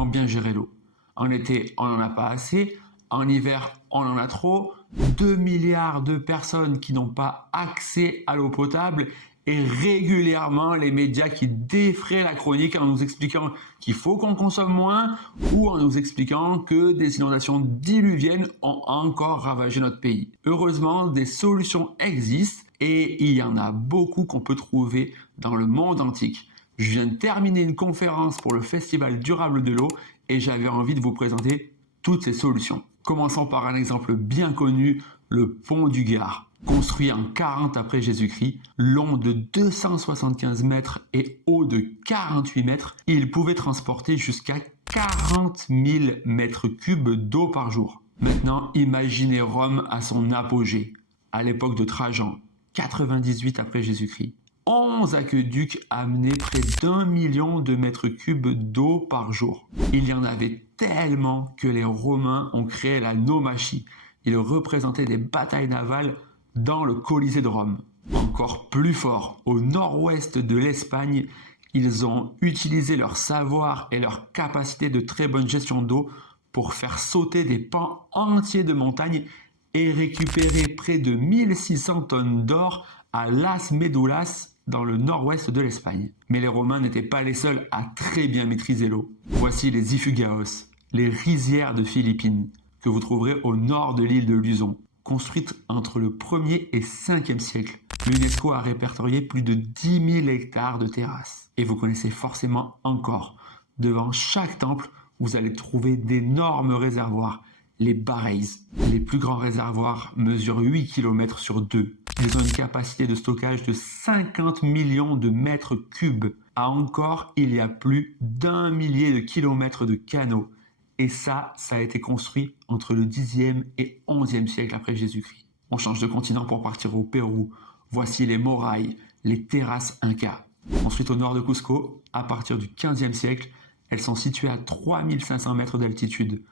comment bien gérer l'eau. En été, on n'en a pas assez. En hiver, on en a trop. 2 milliards de personnes qui n'ont pas accès à l'eau potable et régulièrement les médias qui défraient la chronique en nous expliquant qu'il faut qu'on consomme moins ou en nous expliquant que des inondations diluviennes ont encore ravagé notre pays. Heureusement, des solutions existent et il y en a beaucoup qu'on peut trouver dans le monde antique. Je viens de terminer une conférence pour le Festival durable de l'eau et j'avais envie de vous présenter toutes ces solutions. Commençons par un exemple bien connu, le pont du Gard. Construit en 40 après Jésus-Christ, long de 275 mètres et haut de 48 mètres, il pouvait transporter jusqu'à 40 000 mètres cubes d'eau par jour. Maintenant, imaginez Rome à son apogée, à l'époque de Trajan, 98 après Jésus-Christ. 11 aqueducs amenaient près d'1 million de mètres cubes d'eau par jour. Il y en avait tellement que les Romains ont créé la naumachie. Ils représentaient des batailles navales dans le Colisée de Rome. Encore plus fort, au nord-ouest de l'Espagne, ils ont utilisé leur savoir et leur capacité de très bonne gestion d'eau pour faire sauter des pans entiers de montagnes et récupérer près de 1600 tonnes d'or à Las Médulas dans le nord-ouest de l'Espagne. Mais les Romains n'étaient pas les seuls à très bien maîtriser l'eau. Voici les Ifugaos, les rizières de Philippines, que vous trouverez au nord de l'île de Luzon. Construites entre le 1er et 5e siècle, l'UNESCO a répertorié plus de 10 000 hectares de terrasses. Et vous connaissez forcément encore, devant chaque temple, vous allez trouver d'énormes réservoirs, les Bareilles. Les plus grands réservoirs mesurent 8 km sur 2. Ils ont une capacité de stockage de 50 millions de mètres cubes. À Angkor, il y a plus d'1 millier de kilomètres de canaux. Et ça a été construit entre le 10e et 11e siècle après Jésus-Christ. On change de continent pour partir au Pérou. Voici les morailles, les terrasses Inca. Construites au nord de Cusco, à partir du 15e siècle, elles sont situées à 3500 mètres d'altitude.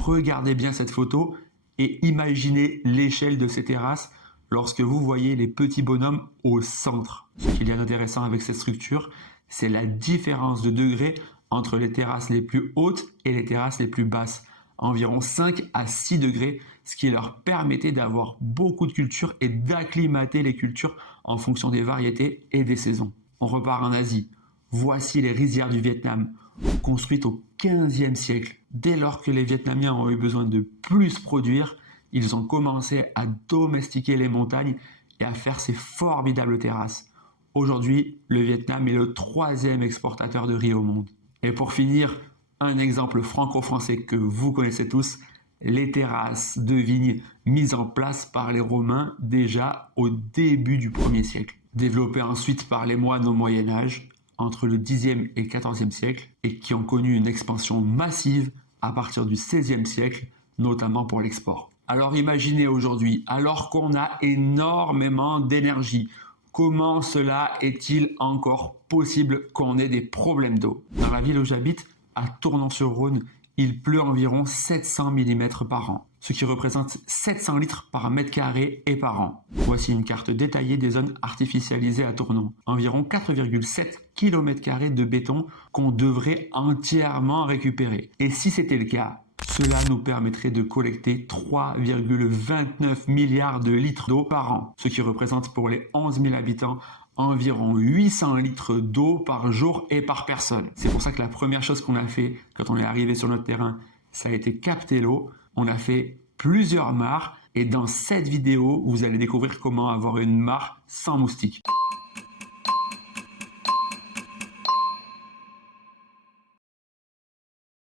Regardez bien cette photo et imaginez l'échelle de ces terrasses lorsque vous voyez les petits bonhommes au centre. Ce qu'il y a d'intéressant avec cette structure, c'est la différence de degrés entre les terrasses les plus hautes et les terrasses les plus basses, environ 5 à 6 degrés, ce qui leur permettait d'avoir beaucoup de cultures et d'acclimater les cultures en fonction des variétés et des saisons. On repart en Asie. Voici les rizières du Vietnam, construites au 15e siècle. Dès lors que les Vietnamiens ont eu besoin de plus produire, ils ont commencé à domestiquer les montagnes et à faire ces formidables terrasses. Aujourd'hui, le Vietnam est le 3e exportateur de riz au monde. Et pour finir, un exemple franco-français que vous connaissez tous, les terrasses de vignes mises en place par les Romains déjà au début du 1er siècle. Développées ensuite par les moines au Moyen-Âge, entre le 10e et 14e siècle, et qui ont connu une expansion massive à partir du 16e siècle, notamment pour l'export. Alors imaginez aujourd'hui, alors qu'on a énormément d'énergie, comment cela est-il encore possible qu'on ait des problèmes d'eau? Dans la ville où j'habite, à Tournon-sur-Rhône, il pleut environ 700 mm par an, ce qui représente 700 litres par mètre carré et par an. Voici une carte détaillée des zones artificialisées à Tournon. Environ 4,7 km² de béton qu'on devrait entièrement récupérer. Et si c'était le cas, cela nous permettrait de collecter 3,29 milliards de litres d'eau par an, ce qui représente pour les 11 000 habitants environ 800 litres d'eau par jour et par personne. C'est pour ça que la première chose qu'on a fait quand on est arrivé sur notre terrain, ça a été capter l'eau. On a fait plusieurs mares et dans cette vidéo, vous allez découvrir comment avoir une mare sans moustiques.